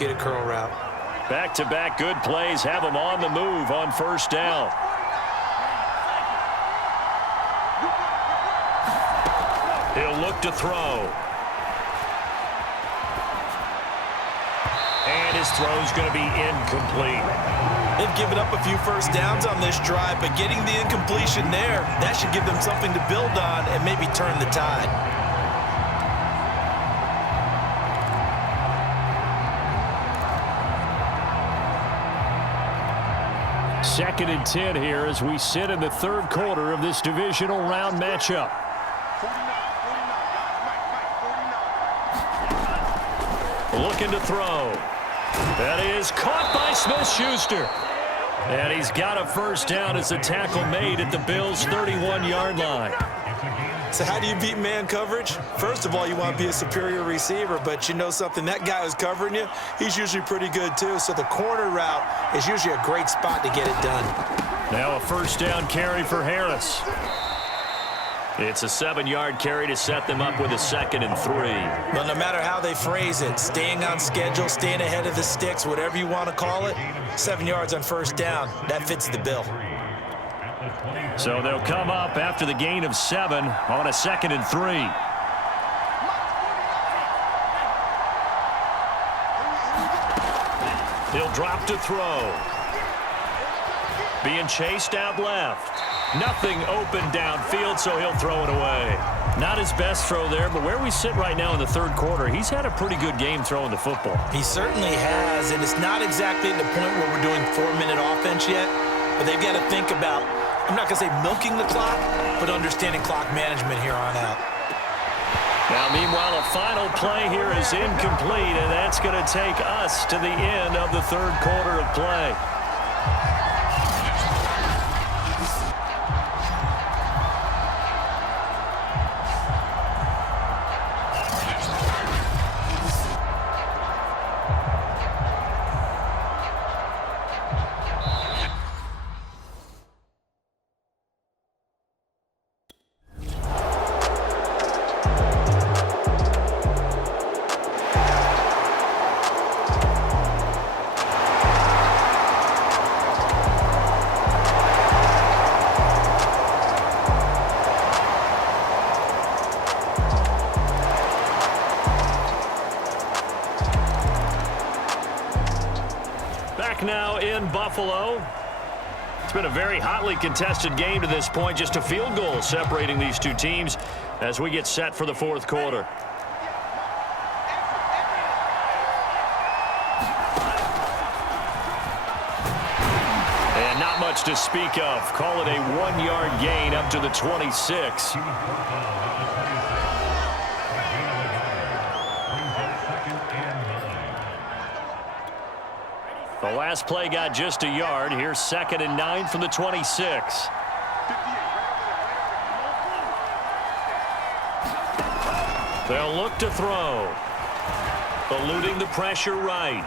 Get a curl route. Back-to-back good plays have him on the move on first down. He'll look to throw. And his throw's going to be incomplete. They've given up a few first downs on this drive, but getting the incompletion there, that should give them something to build on and maybe turn the tide. Second and 10 here as we sit in the third quarter of this divisional round matchup. Looking to throw. That is caught by Smith-Schuster. And he's got a first down as the tackle made at the Bills' 31-yard line. So how do you beat man coverage? First of all, you want to be a superior receiver, but you know something, that guy who's covering you, he's usually pretty good too. So the corner route is usually a great spot to get it done. Now a first down carry for Harris. It's a 7-yard carry to set them up with a 2nd and 3. Well, no matter how they phrase it, staying on schedule, staying ahead of the sticks, whatever you want to call it, 7 yards on first down, that fits the bill. So they'll come up after the gain of 7 on a 2nd and 3. He'll drop to throw. Being chased out left. Nothing open downfield, so he'll throw it away. Not his best throw there, but where we sit right now in the third quarter, he's had a pretty good game throwing the football. He certainly has, and it's not exactly at the point where we're doing 4-minute offense yet, but they've got to think about, I'm not going to say milking the clock, but understanding clock management here on out. Now, meanwhile, a final play here is incomplete, and that's going to take us to the end of the third quarter of play. Now in Buffalo. It's been a very hotly contested game to this point. Just a field goal separating these two teams as we get set for the fourth quarter. And not much to speak of. Call it a 1-yard gain up to the 26. The last play got just a yard. Here's 2nd and 9 from the 26. They'll look to throw. Eluding the pressure right.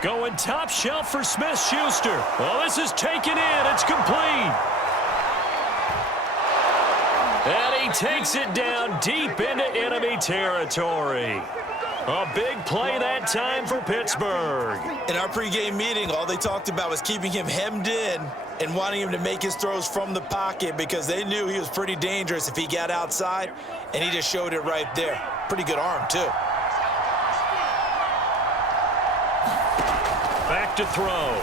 Going top shelf for Smith-Schuster. Well, this is taken in. It's complete. And he takes it down deep into enemy territory. A big play that time for Pittsburgh. In our pregame meeting, all they talked about was keeping him hemmed in and wanting him to make his throws from the pocket because they knew he was pretty dangerous if he got outside, and he just showed it right there. Pretty good arm, too. Back to throw.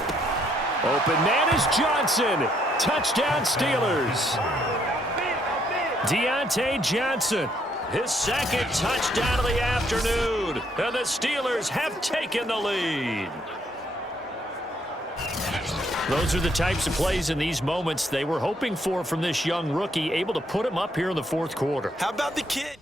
Open man is Johnson. Touchdown Steelers. Deontay Johnson. His 2nd touchdown of the afternoon. And the Steelers have taken the lead. Those are the types of plays in these moments they were hoping for from this young rookie, able to put him up here in the fourth quarter. How about the kid?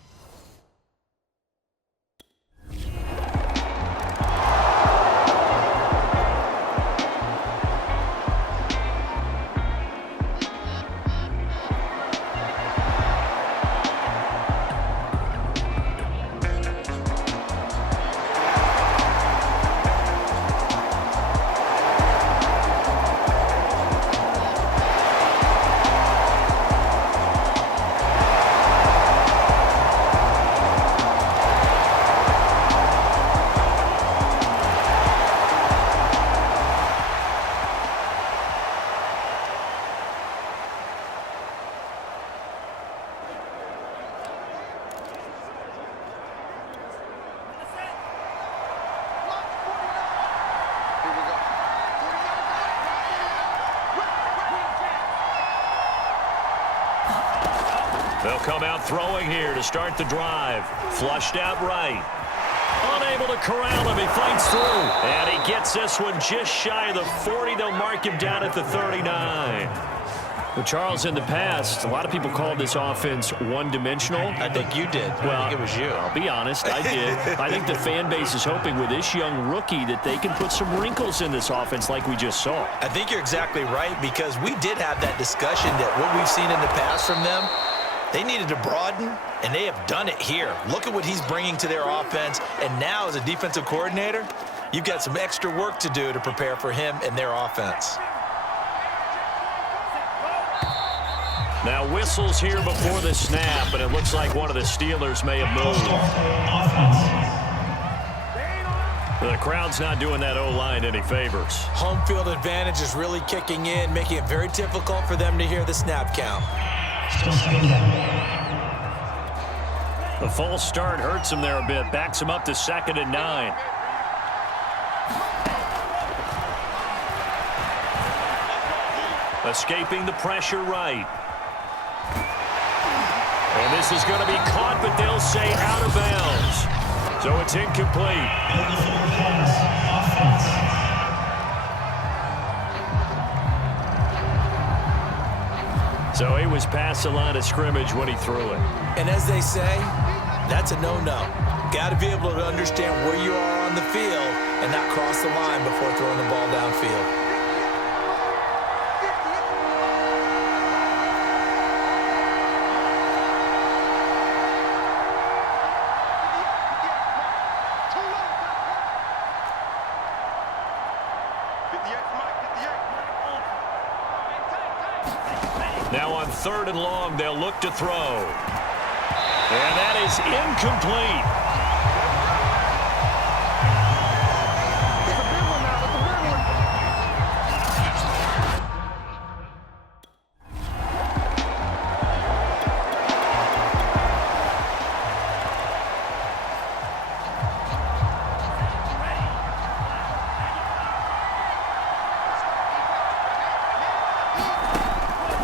They'll come out throwing here to start the drive. Flushed out right. Unable to corral him. He fights through. And he gets this one just shy of the 40. They'll mark him down at the 39. Well, Charles, in the past, a lot of people called this offense one-dimensional. I think you did. Well, I think it was you. I'll be honest, I did. I think the fan base is hoping with this young rookie that they can put some wrinkles in this offense like we just saw. I think you're exactly right, because we did have that discussion that what we've seen in the past from them, they needed to broaden, and they have done it here. Look at what he's bringing to their offense, and now as a defensive coordinator, you've got some extra work to do to prepare for him and their offense. Now whistles here before the snap, and it looks like one of the Steelers may have moved. The crowd's not doing that O-line any favors. Home field advantage is really kicking in, making it very difficult for them to hear the snap count. The false start hurts him there a bit, backs him up to 2nd and 9. Escaping the pressure right. And this is going to be caught, but they'll say out of bounds. So it's incomplete. So he was past the line of scrimmage when he threw it. And as they say, that's a no-no. Got to be able to understand where you are on the field and not cross the line before throwing the ball downfield. Now on 3rd and long, they'll look to throw. And that is incomplete.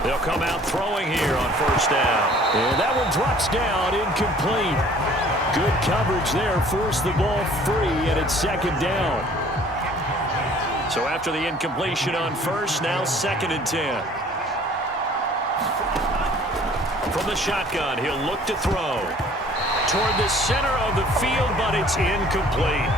They'll come out throwing here on 1st down. And that one drops down, incomplete. Good coverage there, forced the ball free, and it's 2nd down. So after the incompletion on 1st, now 2nd and 10. From the shotgun, he'll look to throw. Toward the center of the field, but it's incomplete.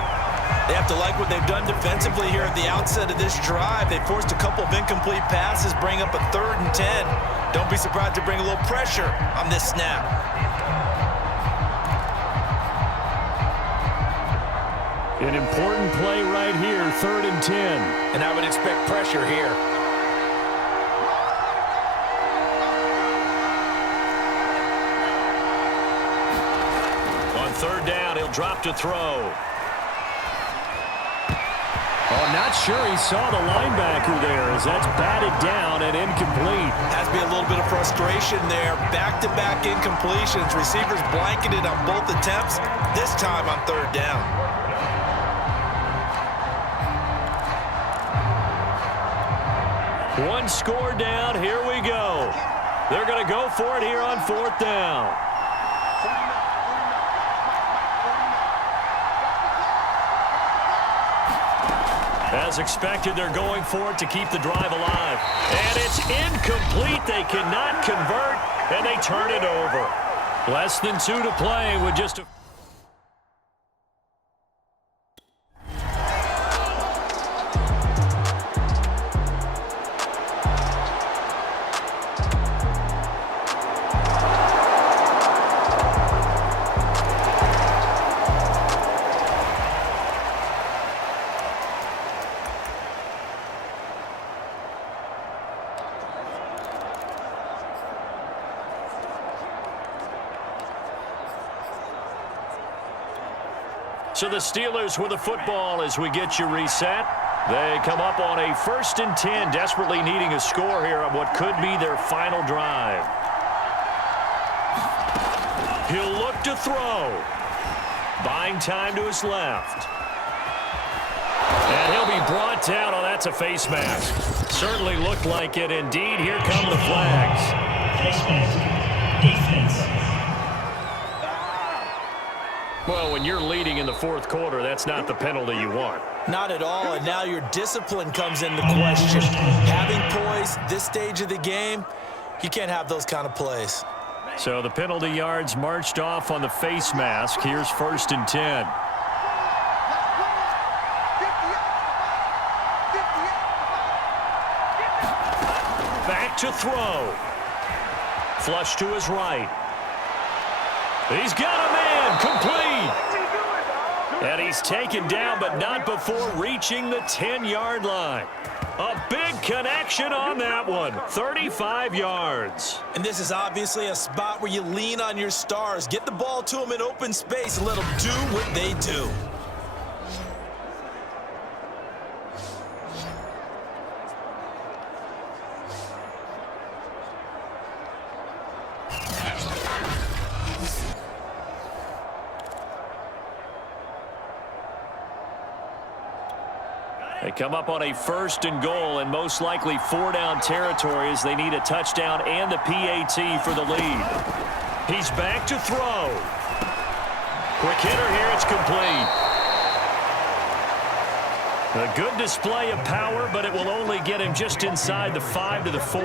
They have to like what they've done defensively here at the outset of this drive. They forced a couple of incomplete passes, bring up a 3rd and 10. Don't be surprised to bring a little pressure on this snap. An important play right here, 3rd and 10. And I would expect pressure here. On 3rd down, he'll drop to throw. Oh, not sure he saw the linebacker there as that's batted down and incomplete. Has to be a little bit of frustration there. Back-to-back incompletions. Receivers blanketed on both attempts, this time on 3rd down. One score down. Here we go. They're going to go for it here on 4th down. As expected, they're going for it to keep the drive alive. And it's incomplete. They cannot convert, and they turn it over. Less than 2 to play with just a... So the Steelers with the football as we get you reset. They come up on a 1st and 10, desperately needing a score here on what could be their final drive. He'll look to throw. Buying time to his left. And he'll be brought down. Oh, that's a face mask. Certainly looked like it. Indeed, here come the flags. Face mask. Defense. know when you're leading in the fourth quarter, that's not the penalty you want. Not at all, and now your discipline comes into question. Having poise this stage of the game, you can't have those kind of plays. So the penalty yards marched off on the face mask. Here's 1st and 10. Back to throw. Flush to his right. He's got a man, complete. And he's taken down, but not before reaching the 10-yard line. A big connection on that one, 35 yards. And this is obviously a spot where you lean on your stars. Get the ball to them in open space and let them do what they do. They come up on a 1st and goal and most likely 4-down territory as they need a touchdown and the PAT for the lead. He's back to throw. Quick hitter here, it's complete. A good display of power, but it will only get him just inside the 5 to the 4.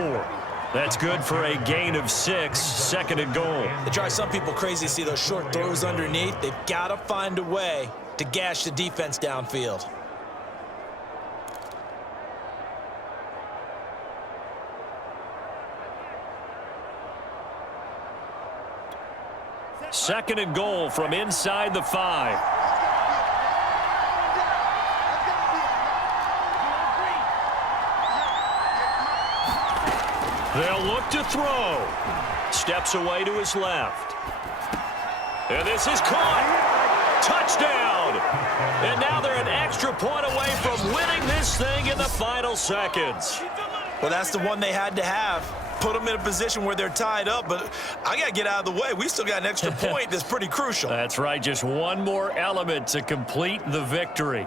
That's good for a gain of 6, 2nd and goal. They drive some people crazy to see those short throws underneath. They've got to find a way to gash the defense downfield. Second and goal from inside the 5. They'll look to throw. Steps away to his left. And this is caught. Touchdown. And now they're an extra point away from winning this thing in the final seconds. Well, that's the one they had to have. Put them in a position where they're tied up, but I got to get out of the way. We still got an extra point that's pretty crucial. That's right, just one more element to complete the victory.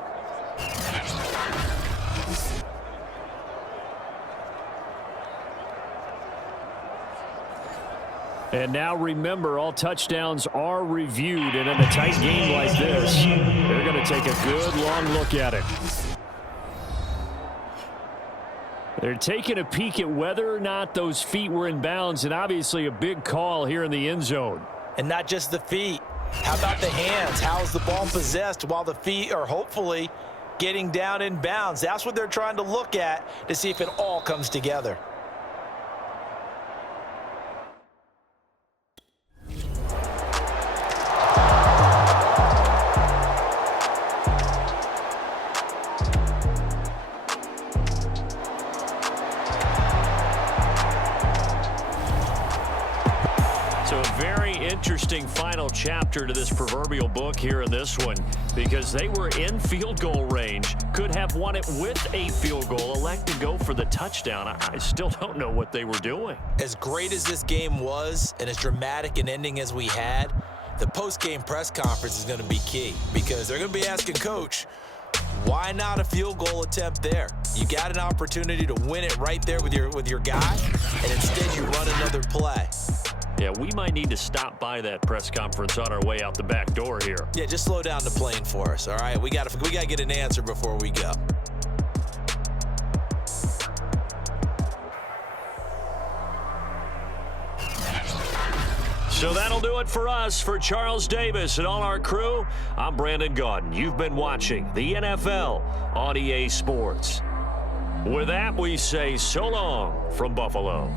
And now remember, all touchdowns are reviewed, and in a tight game like this, they're going to take a good long look at it. They're taking a peek at whether or not those feet were in bounds, and obviously a big call here in the end zone. And not just the feet. How about the hands? How is the ball possessed while the feet are hopefully getting down in bounds? That's what they're trying to look at to see if it all comes together. Interesting final chapter to this proverbial book here in this one, because they were in field goal range, could have won it with a field goal, elect to go for the touchdown. I still don't know what they were doing. As great as this game was and as dramatic an ending as we had, the post-game press conference is going to be key, because they're going to be asking Coach, why not a field goal attempt there? You got an opportunity to win it right there with your guy, and instead you run another play. Yeah, we might need to stop by that press conference on our way out the back door here. Yeah, just slow down the plane for us, all right? We got to get an answer before we go. So that'll do it for us. For Charles Davis and all our crew, I'm Brandon Gaudin. You've been watching the NFL on EA Sports. With that, we say so long from Buffalo.